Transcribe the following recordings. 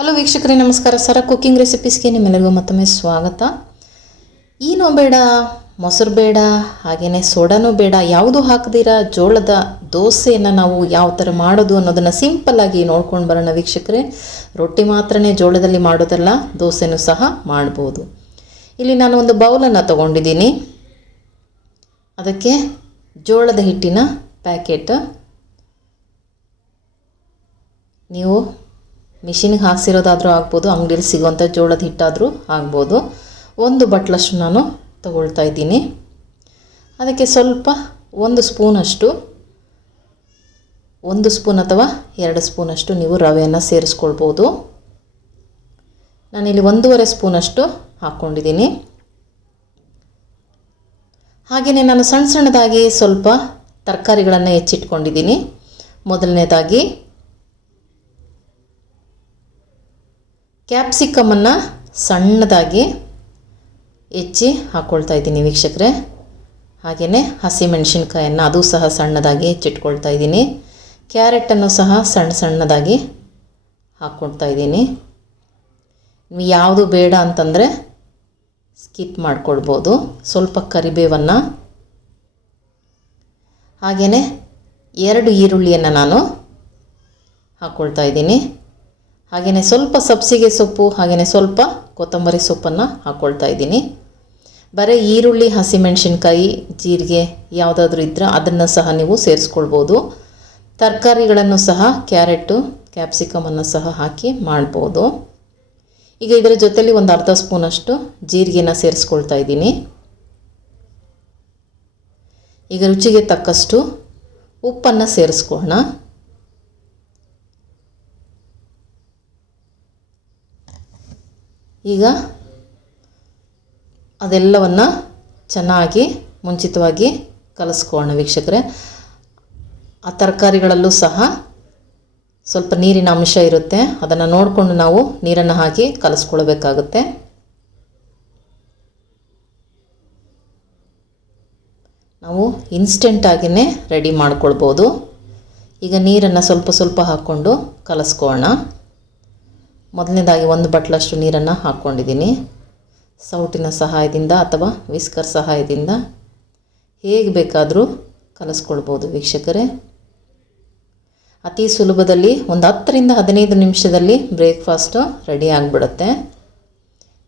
Hello ವೀಕ್ಷಕರೇ, ನಮಸ್ಕಾರ. ಸರ cooking ರೆಸಿಪೀಸ್ಗೆ ನಿಮ್ಮೆಲ್ಲರಿಗೂ ಮತ್ತೊಮ್ಮೆ ಸ್ವಾಗತ. ಏನೋ ಬೇಡ, ಮೊಸರು ಬೇಡ ಹಾಗೆಯೇ ಸೋಡಾನೂ ಬೇಡ, ಯಾವುದು ಹಾಕದಿರ? ಜೋಳದ ದೋಸೆಯನ್ನು ನಾವು ಯಾವ ಥರ ಮಾಡೋದು ಅನ್ನೋದನ್ನು ಸಿಂಪಲ್ಲಾಗಿ ನೋಡ್ಕೊಂಡು ಬರೋಣ ವೀಕ್ಷಕರೇ. ರೊಟ್ಟಿ ಮಾತ್ರನೇ ಜೋಳದಲ್ಲಿ ಮಾಡೋದಲ್ಲ, ದೋಸೆನೂ ಸಹ ಮಾಡ್ಬೋದು. ಇಲ್ಲಿ ನಾನು ಒಂದು ಬೌಲನ್ನು ತೊಗೊಂಡಿದ್ದೀನಿ. ಅದಕ್ಕೆ ಜೋಳದ ಹಿಟ್ಟಿನ ಪ್ಯಾಕೆಟ್. ನೀವು ಮಿಷಿನ್ಗೆ ಹಾಕ್ಸಿರೋದಾದರೂ ಆಗ್ಬೋದು ಅಂಗಡಿಯಲ್ಲಿ ಸಿಗೋಂಥ ಜೋಳದ ಹಿಟ್ಟಾದರೂ ಆಗ್ಬೋದು. ಒಂದು ಬಟ್ಲಷ್ಟು ನಾನು ತಗೊಳ್ತಾ ಇದ್ದೀನಿ. ಅದಕ್ಕೆ ಸ್ವಲ್ಪ ಒಂದು ಸ್ಪೂನಷ್ಟು, ಒಂದು ಸ್ಪೂನ್ ಅಥವಾ ಎರಡು ಸ್ಪೂನಷ್ಟು ನೀವು ರವೆಯನ್ನು ಸೇರಿಸ್ಕೊಳ್ಬೋದು. ನಾನಿಲ್ಲಿ ಒಂದೂವರೆ ಸ್ಪೂನಷ್ಟು ಹಾಕ್ಕೊಂಡಿದ್ದೀನಿ. ಹಾಗೆಯೇ ನಾನು ಸಣ್ಣ ಸಣ್ಣದಾಗಿ ಸ್ವಲ್ಪ ತರಕಾರಿಗಳನ್ನು ಹೆಚ್ಚಿಟ್ಕೊಂಡಿದ್ದೀನಿ. ಮೊದಲನೇದಾಗಿ ಕ್ಯಾಪ್ಸಿಕಮನ್ನು ಸಣ್ಣದಾಗಿ ಹೆಚ್ಚಿ ಹಾಕ್ಕೊಳ್ತಾ ಇದ್ದೀನಿ ವೀಕ್ಷಕರೇ. ಹಾಗೆಯೇ ಹಸಿಮೆಣಸಿನ್ಕಾಯನ್ನು ಅದು ಸಹ ಸಣ್ಣದಾಗಿ ಹೆಚ್ಚಿಟ್ಕೊಳ್ತಾ ಇದ್ದೀನಿ. ಕ್ಯಾರೆಟನ್ನು ಸಹ ಸಣ್ಣ ಸಣ್ಣದಾಗಿ ಹಾಕ್ಕೊಳ್ತಾ ಇದ್ದೀನಿ. ನೀವು ಯಾವುದು ಬೇಡ ಅಂತಂದರೆ ಸ್ಕಿಪ್ ಮಾಡ್ಕೊಳ್ಬೋದು. ಸ್ವಲ್ಪ ಕರಿಬೇವನ್ನು. ಹಾಗೆಯೇ ಎರಡು ಈರುಳ್ಳಿಯನ್ನು ನಾನು ಹಾಕ್ಕೊಳ್ತಾ ಇದ್ದೀನಿ. ಹಾಗೆಯೇ ಸ್ವಲ್ಪ ಸಬ್ಸಿಗೆ ಸೊಪ್ಪು ಹಾಗೆಯೇ ಸ್ವಲ್ಪ ಕೊತ್ತಂಬರಿ ಸೊಪ್ಪನ್ನು ಹಾಕ್ಕೊಳ್ತಾ ಇದ್ದೀನಿ. ಬರೀ ಈರುಳ್ಳಿ, ಹಸಿಮೆಣಸಿನ್ಕಾಯಿ, ಜೀರಿಗೆ ಯಾವುದಾದ್ರೂ ಇದ್ದರೆ ಅದನ್ನು ಸಹ ನೀವು ಸೇರಿಸ್ಕೊಳ್ಬೋದು. ತರಕಾರಿಗಳನ್ನು ಸಹ ಕ್ಯಾರೆಟು ಕ್ಯಾಪ್ಸಿಕಮನ್ನು ಸಹ ಹಾಕಿ ಮಾಡ್ಬೋದು. ಈಗ ಇದರ ಜೊತೆಯಲ್ಲಿ ಒಂದು ಅರ್ಧ ಸ್ಪೂನಷ್ಟು ಜೀರಿಗೆನ ಸೇರಿಸ್ಕೊಳ್ತಾ ಇದ್ದೀನಿ. ಈಗ ರುಚಿಗೆ ತಕ್ಕಷ್ಟು ಉಪ್ಪನ್ನು ಸೇರಿಸ್ಕೊಳ್ಳೋಣ ಈಗ ಅದೆಲ್ಲವನ್ನು ಚೆನ್ನಾಗಿ ಮುಂಚಿತವಾಗಿ ಕಲಿಸ್ಕೊಳ್ಳೋಣ ವೀಕ್ಷಕರೇ. ಆ ತರಕಾರಿಗಳಲ್ಲೂ ಸಹ ಸ್ವಲ್ಪ ನೀರಿನ ಅಂಶ ಇರುತ್ತೆ. ಅದನ್ನು ನೋಡಿಕೊಂಡು ನಾವು ನೀರನ್ನು ಹಾಕಿ ಕಲಸ್ಕೊಳ್ಬೇಕಾಗುತ್ತೆ. ನಾವು ಇನ್ಸ್ಟೆಂಟಾಗಿಯೇ ರೆಡಿ ಮಾಡ್ಕೊಳ್ಬೋದು. ಈಗ ನೀರನ್ನು ಸ್ವಲ್ಪ ಸ್ವಲ್ಪ ಹಾಕ್ಕೊಂಡು ಕಲಿಸ್ಕೊಳ್ಳೋಣ. ಮೊದಲನೇದಾಗಿ ಒಂದು ಬಟ್ಲಷ್ಟು ನೀರನ್ನು ಹಾಕ್ಕೊಂಡಿದ್ದೀನಿ. ಸೌಟಿನ ಸಹಾಯದಿಂದ ಅಥವಾ ವಿಸ್ಕರ್ ಸಹಾಯದಿಂದ ಹೇಗೆ ಬೇಕಾದರೂ ಕಲಿಸ್ಕೊಳ್ಬೋದು ವೀಕ್ಷಕರೇ. ಅತಿ ಸುಲಭದಲ್ಲಿ ಒಂದು ಹತ್ತರಿಂದ ಹದಿನೈದು ನಿಮಿಷದಲ್ಲಿ ಬ್ರೇಕ್ಫಾಸ್ಟು ರೆಡಿ ಆಗಿಬಿಡುತ್ತೆ.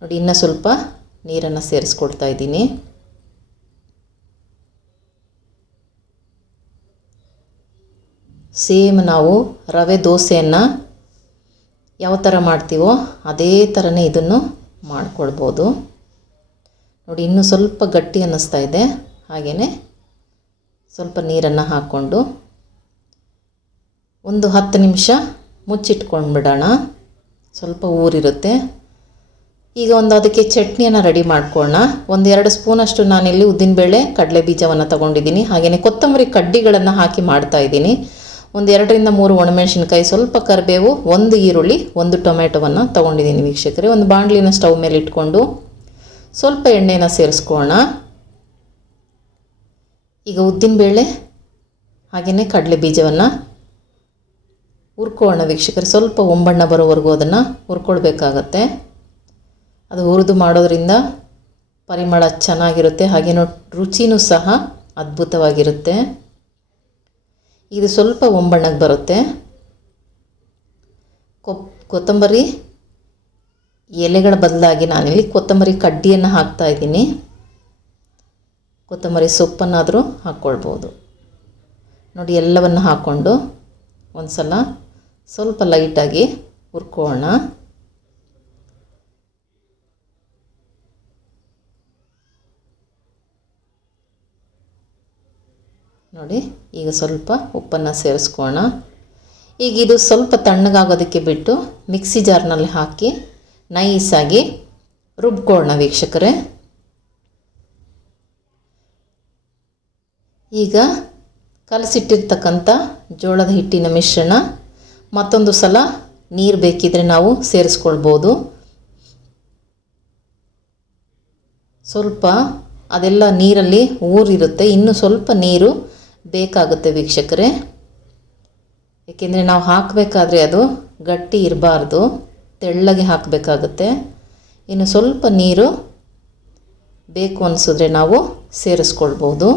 ನೋಡಿ, ಇನ್ನೂ ಸ್ವಲ್ಪ ನೀರನ್ನು ಸೇರಿಸ್ಕೊಡ್ತಾ ಇದ್ದೀನಿ. ಸೇಮ್ ನಾವು ರವೆ ದೋಸೆಯನ್ನು ಯಾವ ಥರ ಮಾಡ್ತೀವೋ ಅದೇ ಥರನೇ ಇದನ್ನು ಮಾಡಿಕೊಳ್ಬೋದು ನೋಡಿ, ಇನ್ನೂ ಸ್ವಲ್ಪ ಗಟ್ಟಿ ಅನ್ನಿಸ್ತಾ ಇದೆ. ಹಾಗೆಯೇ ಸ್ವಲ್ಪ ನೀರನ್ನು ಹಾಕ್ಕೊಂಡು ಒಂದು ಹತ್ತು ನಿಮಿಷ ಮುಚ್ಚಿಟ್ಕೊಂಡು ಬಿಡೋಣ. ಸ್ವಲ್ಪ ಊರಿರುತ್ತೆ. ಈಗ ಒಂದು ಅದಕ್ಕೆ ಚಟ್ನಿಯನ್ನು ರೆಡಿ ಮಾಡ್ಕೊಳ್ಳೋಣ. ಎರಡು ಸ್ಪೂನಷ್ಟು ನಾನಿಲ್ಲಿ ಉದ್ದಿನಬೇಳೆ ಕಡಲೆ ಬೀಜವನ್ನು ತೊಗೊಂಡಿದ್ದೀನಿ. ಹಾಗೆಯೇ ಕೊತ್ತಂಬರಿ ಕಡ್ಡಿಗಳನ್ನು ಹಾಕಿ ಮಾಡ್ತಾಯಿದ್ದೀನಿ ಒಂದು ಎರಡರಿಂದ ಮೂರು ಒಣಮೆಣಸಿನ್ಕಾಯಿ ಸ್ವಲ್ಪ ಕರಿಬೇವು, ಒಂದು ಈರುಳ್ಳಿ, ಒಂದು ಟೊಮೆಟೊವನ್ನು ತೊಗೊಂಡಿದ್ದೀನಿ ವೀಕ್ಷಕರೇ. ಒಂದು ಬಾಣಲಿನ ಸ್ಟವ್ ಮೇಲೆ ಇಟ್ಕೊಂಡು ಸ್ವಲ್ಪ ಎಣ್ಣೆನ ಸೇರಿಸ್ಕೋಣ ಈಗ ಉದ್ದಿನಬೇಳೆ ಹಾಗೆಯೇ ಕಡಲೆ ಬೀಜವನ್ನು ಹುರ್ಕೊಳ್ಳೋಣ ವೀಕ್ಷಕರೇ. ಸ್ವಲ್ಪ ಒಂಬಣ್ಣ ಬರೋವರೆಗೂ ಅದನ್ನು ಹುರ್ಕೊಳ್ಬೇಕಾಗತ್ತೆ. ಅದು ಹುರಿದು ಮಾಡೋದ್ರಿಂದ ಪರಿಮಳ ಚೆನ್ನಾಗಿರುತ್ತೆ ಹಾಗೇನೋ ರುಚಿನೂ ಸಹ ಅದ್ಭುತವಾಗಿರುತ್ತೆ. ಇದು ಸ್ವಲ್ಪ ಒಂಬಣ್ಣಗೆ ಬರುತ್ತೆ. ಕೊಪ್, ಕೊತ್ತಂಬರಿ ಎಲೆಗಳ ಬದಲಾಗಿ ನಾನಿಲ್ಲಿ ಕೊತ್ತಂಬರಿ ಕಡ್ಡಿಯನ್ನು ಹಾಕ್ತಾ ಇದ್ದೀನಿ. ಕೊತ್ತಂಬರಿ ಸೊಪ್ಪನ್ನಾದರೂ ಹಾಕ್ಕೊಳ್ಬೋದು. ನೋಡಿ, ಎಲ್ಲವನ್ನು ಹಾಕ್ಕೊಂಡು ಒಂದು ಸಲ ಸ್ವಲ್ಪ ಲೈಟಾಗಿ ಹುರ್ಕೊಳ್ಳೋಣ. ನೋಡಿ, ಈಗ ಸ್ವಲ್ಪ ಉಪ್ಪನ್ನು ಸೇರಿಸ್ಕೋಣ. ಈಗ ಇದು ಸ್ವಲ್ಪ ತಣ್ಣಗಾಗೋದಕ್ಕೆ ಬಿಟ್ಟು ಮಿಕ್ಸಿ ಜಾರ್ನಲ್ಲಿ ಹಾಕಿ ನೈಸಾಗಿ ರುಬ್ಕೊಳ್ಳೋಣ ವೀಕ್ಷಕರೇ. ಈಗ ಕಲಸಿಟ್ಟಿರ್ತಕ್ಕಂಥ ಜೋಳದ ಹಿಟ್ಟಿನ ಮಿಶ್ರಣ, ಮತ್ತೊಂದು ಸಲ ನೀರು ಬೇಕಿದ್ರೆ ನಾವು ಸೇರಿಸ್ಕೊಳ್ಬೋದು. ಸ್ವಲ್ಪ ಅದೆಲ್ಲ ನೀರಲ್ಲಿ ಊರಿರುತ್ತೆ, ಇನ್ನು ಸ್ವಲ್ಪ ನೀರು ಬೇಕಾಗುತ್ತೆ ವೀಕ್ಷಕರೇ. ಏಕೆಂದರೆ ನಾವು ಹಾಕಬೇಕಾದ್ರೆ ಅದು ಗಟ್ಟಿ ಇರಬಾರ್ದು, ತೆಳ್ಳಗೆ ಹಾಕಬೇಕಾಗುತ್ತೆ. ಇನ್ನು ಸ್ವಲ್ಪ ನೀರು ಬೇಕು ಅನಿಸಿದ್ರೆ ನಾವು ಸೇರಿಸ್ಕೊಳ್ಬೋದು.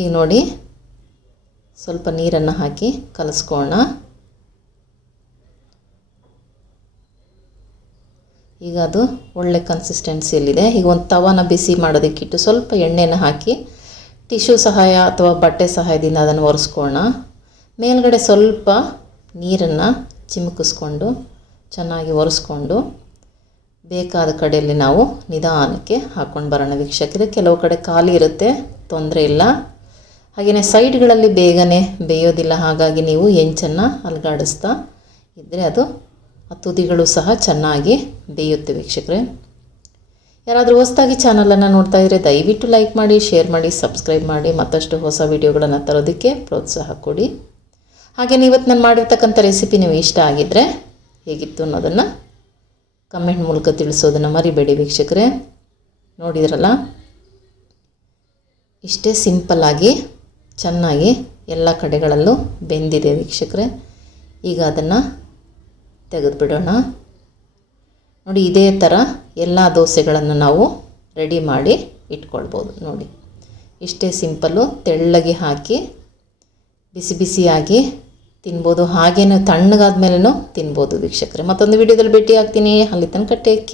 ಈಗ ನೋಡಿ, ಸ್ವಲ್ಪ ನೀರನ್ನು ಹಾಕಿ ಕಲಸ್ಕೊಳ್ಳೋಣ. ಈಗ ಅದು ಒಳ್ಳೆ ಕನ್ಸಿಸ್ಟೆನ್ಸಿಯಲ್ಲಿದೆ ಈಗ ಒಂದು ತವಾನ ಬಿಸಿ ಮಾಡೋದಕ್ಕಿಟ್ಟು ಸ್ವಲ್ಪ ಎಣ್ಣೆನ ಹಾಕಿ ಟಿಶ್ಯೂ ಸಹಾಯ ಅಥವಾ ಬಟ್ಟೆ ಸಹಾಯದಿಂದ ಅದನ್ನು ಒರೆಸ್ಕೊಳ್ಳೋಣ. ಮೇಲ್ಗಡೆ ಸ್ವಲ್ಪ ನೀರನ್ನು ಚಿಮುಕಿಸ್ಕೊಂಡು ಚೆನ್ನಾಗಿ ಒರೆಸ್ಕೊಂಡು ಬೇಕಾದ ಕಡೆಯಲ್ಲಿ ನಾವು ನಿಧಾನಕ್ಕೆ ಹಾಕ್ಕೊಂಡು ಬರೋಣ ವೀಕ್ಷಕರು. ಕೆಲವು ಕಡೆ ಖಾಲಿ ಇರುತ್ತೆ, ತೊಂದರೆ ಇಲ್ಲ. ಹಾಗೆಯೇ ಸೈಡ್ಗಳಲ್ಲಿ ಬೇಗನೆ ಬೇಯೋದಿಲ್ಲ, ಹಾಗಾಗಿ ನೀವು ಹೆಂಚನ್ನು ಅಲುಗಾಡಿಸ್ತಾ ಇದ್ದರೆ ಅದು ಆ ತುದಿಗಳು ಸಹ ಚೆನ್ನಾಗಿ ಬೇಯುತ್ತೆ ವೀಕ್ಷಕರೇ. ಯಾರಾದರೂ ಹೊಸದಾಗಿ ಚಾನಲನ್ನು ನೋಡ್ತಾ ಇದ್ದರೆ ದಯವಿಟ್ಟು ಲೈಕ್ ಮಾಡಿ ಶೇರ್ ಮಾಡಿ ಸಬ್ಸ್ಕ್ರೈಬ್ ಮಾಡಿ, ಮತ್ತಷ್ಟು ಹೊಸ ವೀಡಿಯೋಗಳನ್ನು ತರೋದಕ್ಕೆ ಪ್ರೋತ್ಸಾಹ ಕೊಡಿ. ಹಾಗೆಯೇ ಇವತ್ತು ನಾನು ಮಾಡಿರ್ತಕ್ಕಂಥ ರೆಸಿಪಿ ನೀವು ಇಷ್ಟ ಆಗಿದ್ದರೆ ಹೇಗಿತ್ತು ಅನ್ನೋದನ್ನು ಕಮೆಂಟ್ ಮೂಲಕ ತಿಳಿಸೋದನ್ನು ಮರಿಬೇಡಿ ವೀಕ್ಷಕರೇ. ನೋಡಿದ್ರಲ್ಲ? ಇಷ್ಟೇ ಸಿಂಪಲ್ಲಾಗಿ ಚೆನ್ನಾಗಿ ಎಲ್ಲ ಕಡೆಗಳಲ್ಲೂ ಬೆಂದಿದೆ ವೀಕ್ಷಕರೇ. ಈಗ ಅದನ್ನು ತೆಗೆದುಬಿಡೋಣ. ನೋಡಿ, ಇದೇ ಥರ ಎಲ್ಲ ದೋಸೆಗಳನ್ನು ನಾವು ರೆಡಿ ಮಾಡಿ ಇಟ್ಕೊಳ್ಬೋದು ನೋಡಿ. ಇಷ್ಟೇ ಸಿಂಪಲ್ಲು ತೆಳ್ಳಗೆ ಹಾಕಿ ಬಿಸಿ ಬಿಸಿಯಾಗಿ ತಿನ್ಬೋದು. ಹಾಗೇ ತಣ್ಣಗಾದ ಮೇಲೂ ತಿನ್ಬೋದು ವೀಕ್ಷಕರೇ. ಮತ್ತೊಂದು ವಿಡಿಯೋದಲ್ಲಿ ಭೇಟಿ ಆಗ್ತೀನಿ ಅಲ್ಲಿ ತನಕ ಟೇಕ್